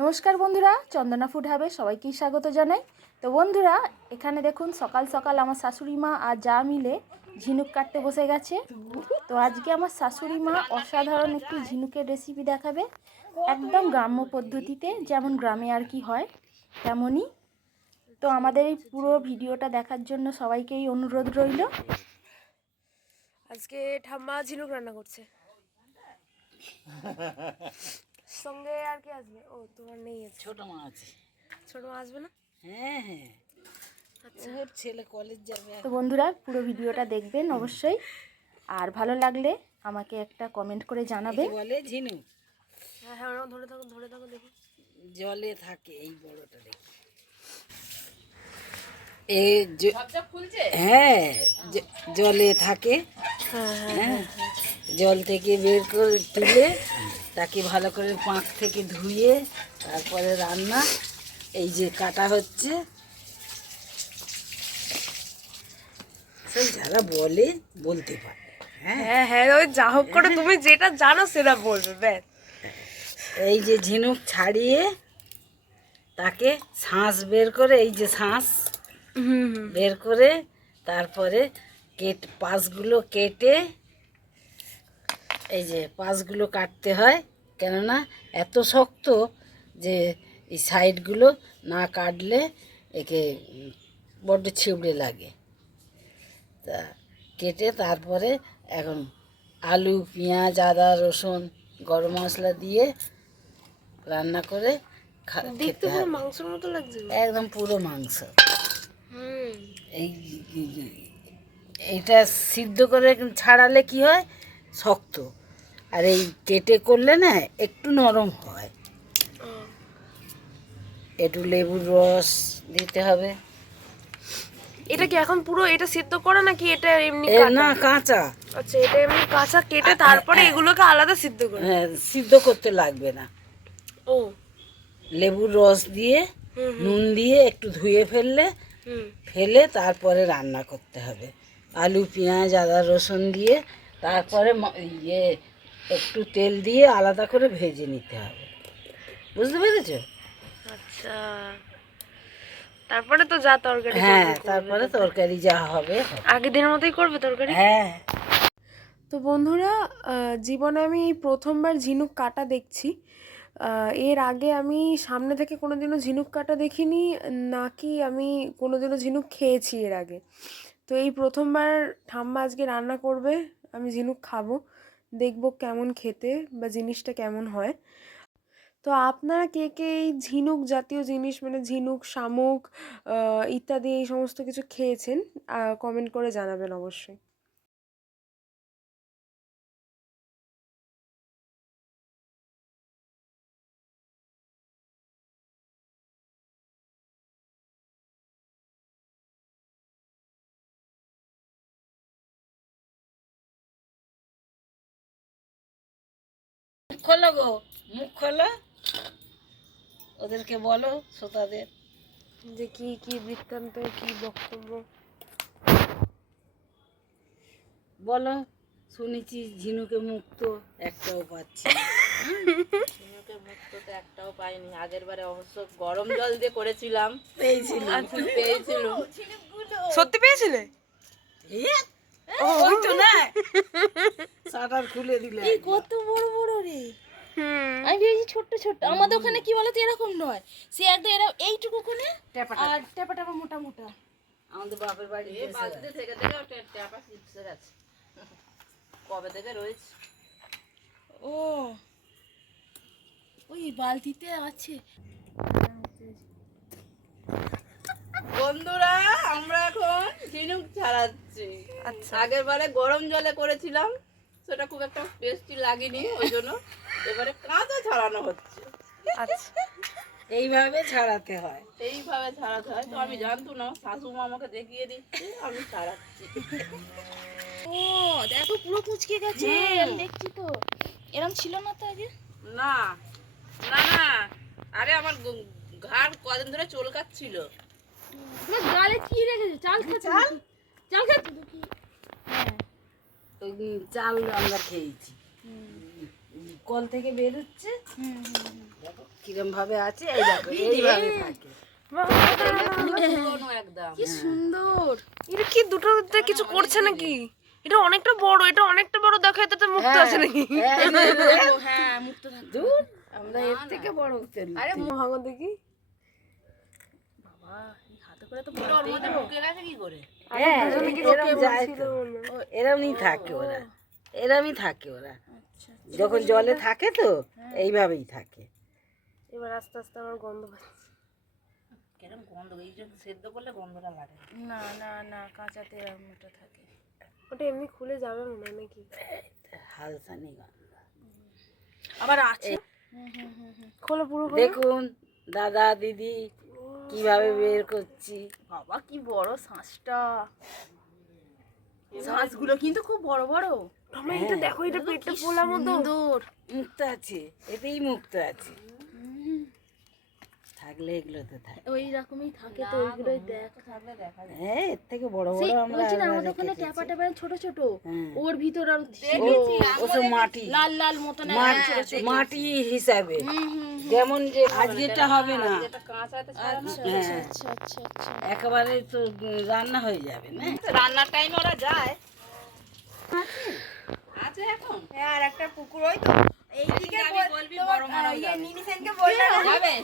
নমস্কার বন্ধুরা, চন্দনা ফুড হাবে সবাইকে স্বাগত জানাই। তো বন্ধুরা, এখানে দেখুন সকাল সকাল আমার শাশুড়ি মা আর যা মিলে ঝিনুক কাটতে বসে গেছে। তো আজকে আমার শাশুড়ি মা অসাধারণ একটি ঝিনুকের রেসিপি দেখাবে, একদম গ্রাম্য পদ্ধতিতে, যেমন গ্রামে আর কি হয় তেমনই। তো আমাদের এই পুরো ভিডিওটা দেখার জন্য সবাইকেই অনুরোধ রইল। আজকে ঠাম্মা ঝিনুক রান্না করছে। সঙ্গে আর কি আসবে? ও তোমার নেই, ছোট মা আছে। ছোট মা আসবে না? হ্যাঁ হ্যাঁ, আচ্ছা, ওর ছেলে কলেজ যাবে। তো বন্ধুরা, পুরো ভিডিওটা দেখবেন অবশ্যই, আর ভালো লাগলে আমাকে একটা কমেন্ট করে জানাবে। বলে ঝিনুক। হ্যাঁ হ্যাঁ, ওরকম ধরে থাকো দেখি। জলে থাকে এই বড়টা দেখি। হ্যাঁ, জলে থাকে। হ্যাঁ, জল থেকে বের করে তুলে তাকে ভালো করে পাঁক থেকে ধুয়ে তারপরে রান্না। এই যে কাটা হচ্ছে, যারা বলে বলতে পারে। হ্যাঁ হ্যাঁ, ওই যা হোক করে তুমি যেটা জানো সেটা বলবে, ব্যাস। এই যে ঝিনুক ছাড়িয়ে তাকে শাঁস বের করে, এই যে শাঁস বের করে তারপরে পাশগুলো কেটে, এই যে পাশগুলো কাটতে হয়, কেননা এত শক্ত যে এই সাইডগুলো না কাটলে একে বড্ড ছিবড়ে লাগে। তা কেটে তারপরে এখন আলু, পেঁয়াজ, আদা, রসুন, গরম মশলা দিয়ে রান্না করে দেখতে পুরো মাংসের মতো লাগছে। একদম পুরো মাংস। এই এইটা সিদ্ধ করে ছাড়ালে কি হয়, শক্ত, আর এই কেটে করলে না একটু নরম হয়। একটু লেবুর রস দিতে হবে। এটা কি এখন পুরো এটা সিদ্ধ করা নাকি এটা এমনি না, কাঁচা। আচ্ছা, এটা এমনি কাঁচা কেটে তারপরে এগুলোকে আলাদা সিদ্ধ করে? হ্যাঁ, সিদ্ধ করতে লাগবে না। ও, লেবুর রস দিয়ে নুন দিয়ে একটু ধুয়ে ফেলে তারপরে রান্না করতে হবে। আলু, পেঁয়াজ, আদা, রসুন দিয়ে তারপরে ইয়ে একটু তেল দিয়ে আলাদা করে ভেজে নিতে হবে। বুঝতে পেরেছ? আচ্ছা, তারপরে তো যা তরকারি। হ্যাঁ, তারপরে তরকারি যা হবে। আগের দিনের মতোই করবে তরকারি? হ্যাঁ। তো বন্ধুরা, জীবনে আমি এই প্রথমবার ঝিনুক কাটা দেখছি। এর আগে আমি সামনে থেকে কোনোদিনও ঝিনুক কাটা দেখিনি, নাকি আমি কোনোদিনও ঝিনুক খেয়েছি এর আগে। তো এই প্রথমবার ঠাম্মা আজকে রান্না করবে, আমি ঝিনুক খাবো, দেখবো কেমন খেতে বা জিনিসটা কেমন হয়। তো আপনারা কে কে এই ঝিনুক জাতীয় জিনিস, মানে ঝিনুক, শামুক ইত্যাদি এই সমস্ত কিছু খেয়েছেন, কমেন্ট করে জানাবেন অবশ্যই। মুখ খোলো গো, মুখ খোলো, ওদেরকে বলো, শ্রোতাদের যে কি কি বৃত্তান্ত, কি বক্তব্য। বলো। শুনেছি ঝিনুকে মুক্ত একটাও পাচ্ছি না। ঝিনুকের মুক্ত তো একটাও পাইনি। আগের বারে অবশ্য গরম জল দিয়ে করেছিলাম, পেয়েছিলাম। পেয়েছিলাম। সত্যি পেয়েছিলে? ওই তো না, শাটার খুলে দিলে। এই কত বড় বড় রে! আমি ভেবেছি ছোট্ট ছোট্ট। আমাদের ওখানে কি বলতো, এরকম নয়, সে একদম এরা এইটুকু কোনে আর টেপা টেপা মোটা মোটা। আমাদের বাপের বাড়ি বালতিতে থেকে থেকে টেপা চিপসে গেছে, কবে থেকে রয়েছে। ও, ওই বালতিতে আছে। বন্ধুরা, আমরা এখন ঝিনুক ছাড়াচ্ছি। আচ্ছা, আগের বারে গরম জলে করেছিলাম, সেটা খুব একটা টেস্টি লাগেনি, ওই জন্য এবারে কাঁচা ছাড়ানো হচ্ছে। আচ্ছা, এইভাবে ছাড়াতে হয়। এইভাবে ছাড়াতে হয়। তো আমি জানতো না, শাশুমা আমাকে দেখিয়ে দিচ্ছে, আমি ছাড়াচ্ছি। ও দেখো, পুরো কুচকে গেছে, আমি দেখছি তো। এরকম ছিল না তো আগে। না না না, আরে আমার ঘাড় কদিন ধরে চুলকাচ্ছিল। তোমার গালে কি রেখেছে? চাল খেতে? চাল খেতে দেখি। হ্যাঁ, চাল আমরা খেয়েছি, কল থেকে বের হচ্ছে। কিরম ভাবে আছে এই দেখো এইভাবে থাকে পুরনো একদম। কি সুন্দর। এটা কি দুটো কিছু করছে নাকি? এটা অনেকটা বড়, এটা অনেকটা বড়, দেখো এটাতে মুক্ত আছে নাকি? হ্যাঁ মুক্ত থাকতো। দূর আমরা এর থেকে বড় তেল আরে ভাঙো দেখি। বাবা এই হাতে করে তো ওর মধ্যে ঢুকে গেছে কি করে? হ্যাঁ, এরম যায় তো। এরমই থাকে ওরা, এরমই থাকে ওরা। আচ্ছা যখন জলে থাকে তো এইভাবেই থাকে। এবার আস্তে আস্তে আমার গন্ধ পাচ্ছি। কেরম গন্ধ, এই যে সেদ্ধ করলে গন্ধটা লাগে। না না না কাঁচাতে এরকমটা থাকে। ওটা এমনি খুলে যাবে মনে হয় নাকি? হালসানি গন্ধ। আবার আছে খোলো পুরো খোলো। দেখুন দাদা দিদি কিভাবে বের করছি। বাবা কি বড় শাঁসটা। শাঁসগুলো কিন্তু খুব বড় বড়। আমার এটা দেখো, এটা পেটটা ফোলা মতো। সুন্দর। মুক্ত আছে, এতেই মুক্ত আছে। থাকলে এগুলোতে থাকে। ওই রকমই থাকে তো ওইগুলোই দেখ। হ্যাঁ এর থেকে বড় সেই বড় আমরা বলছি না আরো আমাদের ওখানে রেখেছি। ট্যাপা ট্যাপা ছোট ছোট হ্যাঁ। ওর ভিতর আর ওসব মাটি লাল লাল মতন মাটি হিসাবে যেমন যে আজকেটা হবে না, হ্যাঁ আচ্ছা আচ্ছা আচ্ছা। একেবারে তো রান্না হয়ে যাবে না। রান্নার টাইমে ওরা যায়। আছে এখন হ্যাঁ আর একটা পুকুর ওই তো এইদিকে বলবি বড় মারা নিনিসেনকে বললে না যাবে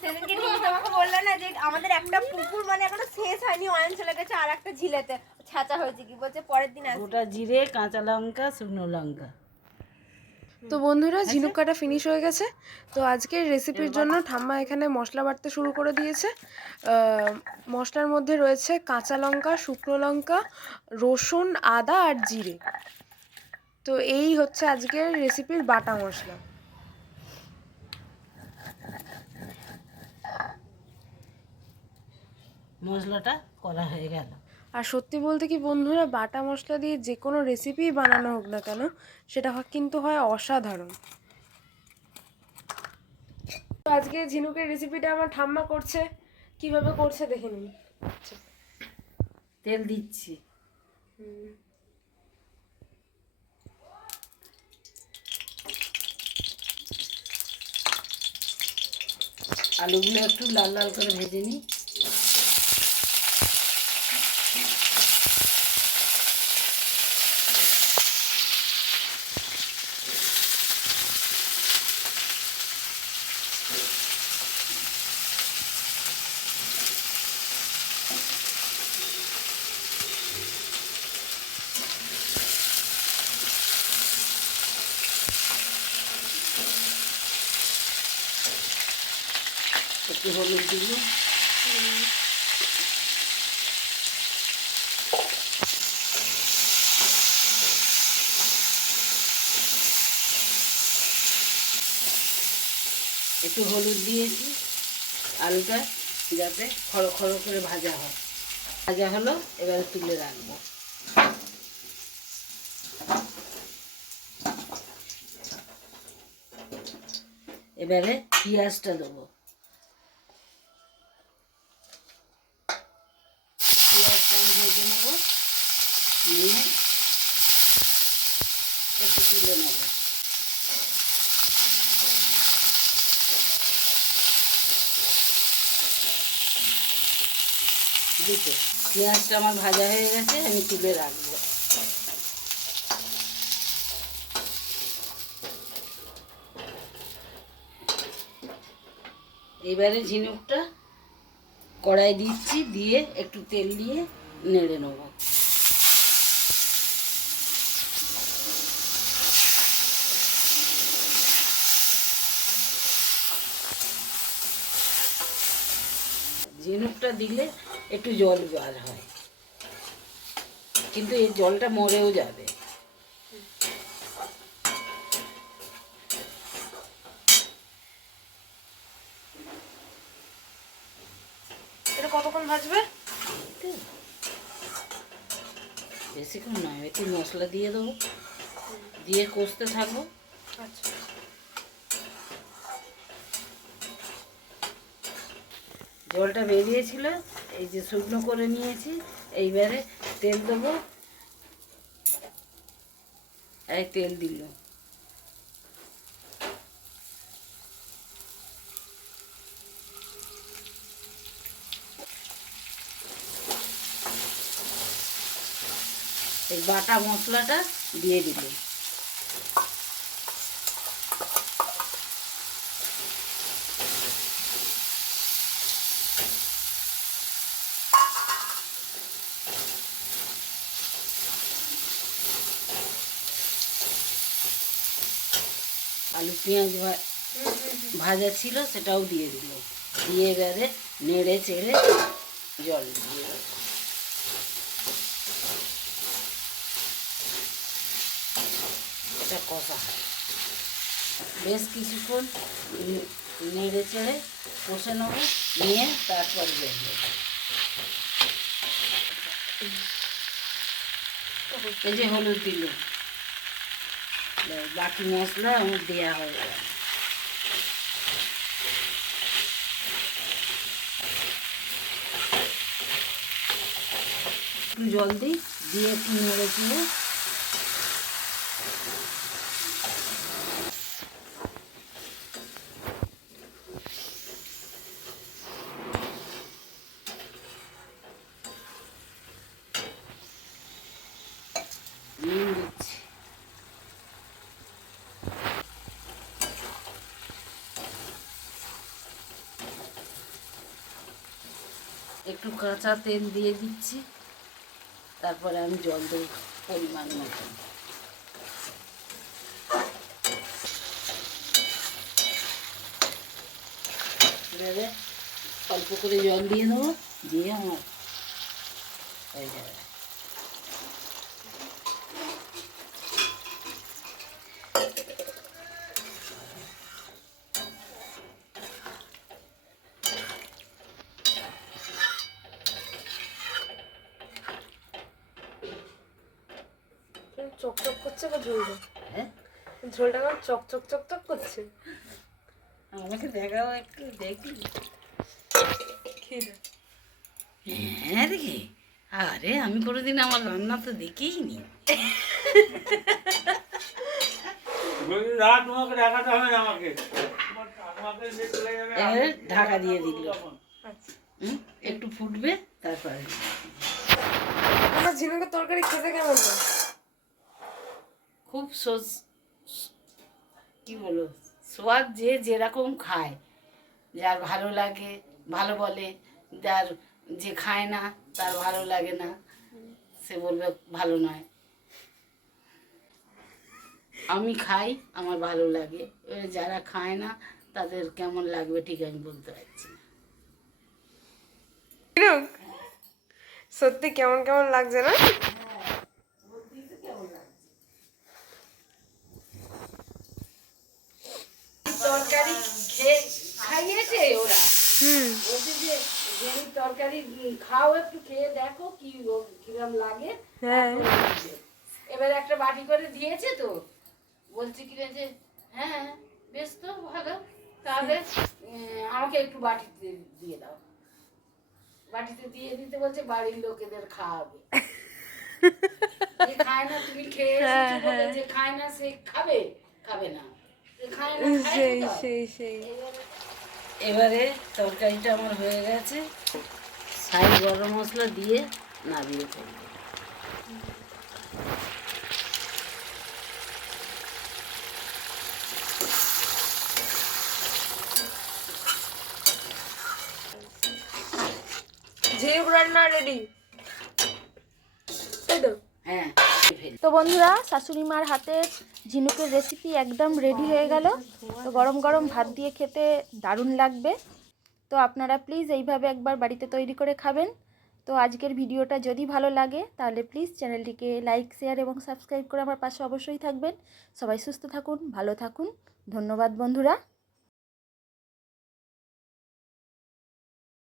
সেদিনকে নিনি তোমাকে বললো না যে আমাদের একটা পুকুর মানে এখনো শেষ হয়নি অয়ন চলে গেছে আর একটা ঝিলেতে ছাঁচা হয়েছে কি বলছে পরের দিন আসবে। গোটা জিরে কাঁচা লঙ্কা শুকনো লঙ্কা। তো বন্ধুরা ঝিনুক কাটা ফিনিশ হয়ে গেছে। তো আজকের রেসিপির জন্য ঠাম্মা এখানে মশলা বাটতে শুরু করে দিয়েছে। মশলার মধ্যে রয়েছে কাঁচা লঙ্কা, শুকনো লঙ্কা, রসুন, আদা আর জিরে। তো এই হচ্ছে আজকের রেসিপির বাটা মশলা। মশলাটা করা হয়ে গেল। আর সত্যি বলতে কি বন্ধুরা, বাটা মশলা দিয়ে যে কোনো রেসিপি বানানো হোক না কেন সেটা কিন্তু হয় অসাধারণ। তো আজকে ঝিনুকের রেসিপিটা আমার ঠাম্মা করছে, কিভাবে করছে দেখে নিন। তেল দিচ্ছি, আলুগুলো একটু লাল লাল করে ভেজে নিই। একটু হলুদ দিব, একটু হলুদ দিয়েছি আলুটা যাতে খড়ো খড়ো করে ভাজা হয়। ভাজা হলো, এবারে তুলে রাখবো। এবারে পেঁয়াজটা দেবো, পেঁয়াজটা আমি ভেজে নেবো, নিয়ে একটু তুলে নেবো। দেখো পেঁয়াজটা আমার ভাজা হয়ে গেছে, আমি তুলে রাখবো। এবারে ঝিনুকটা কড়াই দিচ্ছি, দিয়ে একটু তেল দিয়ে নেড়ে নেবো। ঝিনুকটা দিলে একটু জল বার হয়, কিন্তু এই জলটা মরেও যাবে। এটা কতক্ষণ ভাজবে? বেশিক্ষণ নয়, একটু মশলা দিয়ে দেবো, দিয়ে কষতে থাকবো। আচ্ছা, জলটা বেরিয়েছিল, এই যে শুকনো করে নিয়েছি। এইবারে তেল দেবো, এই তেল দিল, এই বাটা মশলাটা দিয়ে দিল। আলু পেঁয়াজ ভাজা ছিল সেটাও দিয়ে দিল, দিয়ে এবারে নেড়ে চেড়ে জল দিয়ে দেব। এটা কষা বেশ কিছুক্ষণ নেড়ে চেড়ে কষে নেব, নিয়ে তারপর জল দেব। এই যে হলুদ দিল, বাকি মশলা আমার দেওয়া হয়ে গেল। একটু জল দিই, দিয়ে একটু নেড়ে চেড়ে নুন দিচ্ছি। একটু কাঁচা তেল দিয়ে দিচ্ছি, তারপরে আমি জল দেব পরিমাণ মতো। এবারে অল্প করে জল দিয়ে দেবো, দিয়ে আমার হয়ে যাবে। চকচক করছে বা ঝোলটা? হ্যাঁ, ঝোলটা আমার চকচক চকচক করছে। আমাকে দেখাও একটু দেখি। হ্যাঁ দেখি, আরে আমি কোনোদিন আমার রান্না তো দেখিই নি। এবারে ঢাকা দিয়ে দিল, একটু ফুটবে তারপরে। আমার ঝিনুকের তরকারি খেতে কেমন হয়? খুব কি বলো, স্বাদ যে যেরকম খায়, যার ভালো লাগে ভালো বলে, যার যে খায় না তার ভালো লাগে না, সে বলবে ভালো নয়। আমি খাই, আমার ভালো লাগে, এবারে যারা খায় না তাদের কেমন লাগবে ঠিক আমি বলতে পারছি না। ঝিনুক, সত্যি কেমন কেমন লাগছে না? তরকারি খেয়ে খাইয়েছে ওরা, বলছে যে যেই তরকারি খাও একটু খেয়ে দেখো কিরম লাগে। হ্যাঁ, এবার একটা বাটি করে দিয়েছে, তো বলছি কি যে হ্যাঁ বেশ তো ভালো, তাহলে আমাকে একটু বাটিতে দিয়ে দাও। বাটিতে দিয়ে দিতে বলছে বাড়ির লোকেদের খাওয়াবে। যে খায় না, তুমি খেয়ে এসেছো বলে যে খায় না সে খাবে খাবে না, যে খায় না খায় না তো। সেই এবারে তরকারিটা আমার হয়ে গেছে, সাই গরম মশলা দিয়ে নামিয়ে ফেলবো। ঝিনুক রান্না রেডি, তাই তো? হ্যাঁ, ফেলি। তো বন্ধুরা, শাশুড়ি মার হাতের ঝিনুকের রেসিপি একদম রেডি হয়ে গেল। তো গরম গরম ভাত দিয়ে খেতে দারুণ লাগবে। তো আপনারা প্লিজ এইভাবে একবার বাড়িতে তৈরি করে খাবেন। তো আজকের ভিডিওটা যদি ভালো লাগে তাহলে প্লিজ চ্যানেলটিকে লাইক, শেয়ার এবং সাবস্ক্রাইব করে আমার পাশে অবশ্যই থাকবেন। সবাই সুস্থ থাকুন, ভালো থাকুন। ধন্যবাদ বন্ধুরা।